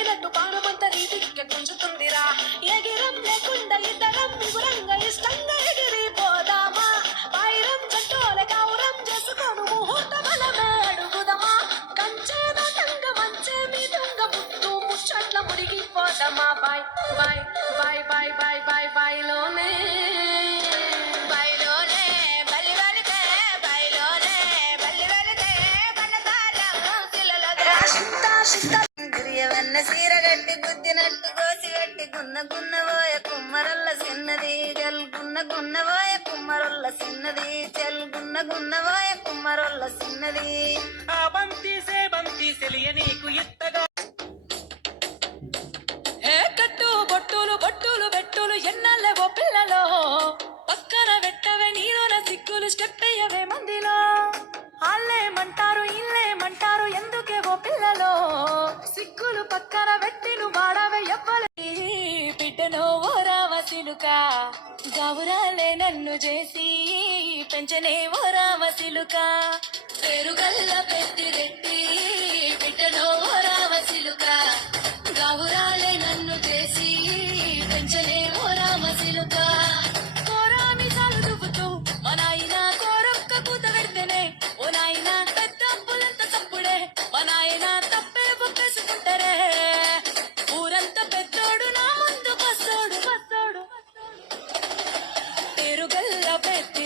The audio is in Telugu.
ఎక్కినట్టు పానమంత రీతికి గుంజుతుందిరా. ఎగిరం లేకుండా ఇద్దరం విగురంగా ఇష్టంగా ఎగిరిపోదామా. వైరం జంటోలే కౌరం చేసుకోను ముహూర్త బలమే అడుగుదమా. కంచే దాటంగ మంచే మీ దొంగ ముద్దు ముచ్చట్ల మునిగిపోదామా. బాయ్ బాయ్ బాయ్ బాయ్ బాయ్ బాయ్ బాయ్లోనే సీరగట్టి గుద్దినట్టు కోసి పెట్టి గున్న గున్నబోయ కుమ్మరొల్ల చిన్నది జల్ గున్న గున్నబోయ కుమ్మరొల్ల చిన్నది చెల్ గున్న గున్నబోయ కుమ్మరొల్ల చిన్నది. ఆ బంతీసే బంతీసెలియ నీకు ఇత్తగా ఏ కట్టు బొట్టులు బొట్టులు బెట్టులు ఎన్నల్లెవో పిల్లలో పక్కన పెట్టవే నీలోన సిగ్గులు స్టెప్ అయ్యవే మందిలో. ఆళ్ళేమంటారు ఇల్లేమంటారు ఎందుకేవో పిల్లలో సిగ్గులు పక్కన పెట్టి నువ్వు వాడవే ఎవ్వలే. బిడ్డనో ఓ రామసిలుక గౌరాలే నన్ను చేసి పెంచనే ఓ రామసిలుక. పెరుగల్ల పెట్టిరెట్టి బిడ్డనో ఓ రామసిలుక గౌరాలే నన్ను చేసి పెంచనే ఓ రామసిలుక. కోరామిసాలు దువ్వుతూ మా నాయన కోరొక్క కూత పెడితేనే ఓ నాయన పెద్ద అప్పులంత తప్పుడే మా నాయన తప్పే ఒప్పేసుకుంటారే. ఊరంతా పెద్దోడు నా ముందు బస్సోడు బస్సోడు పెరుగల్ల పెట్టి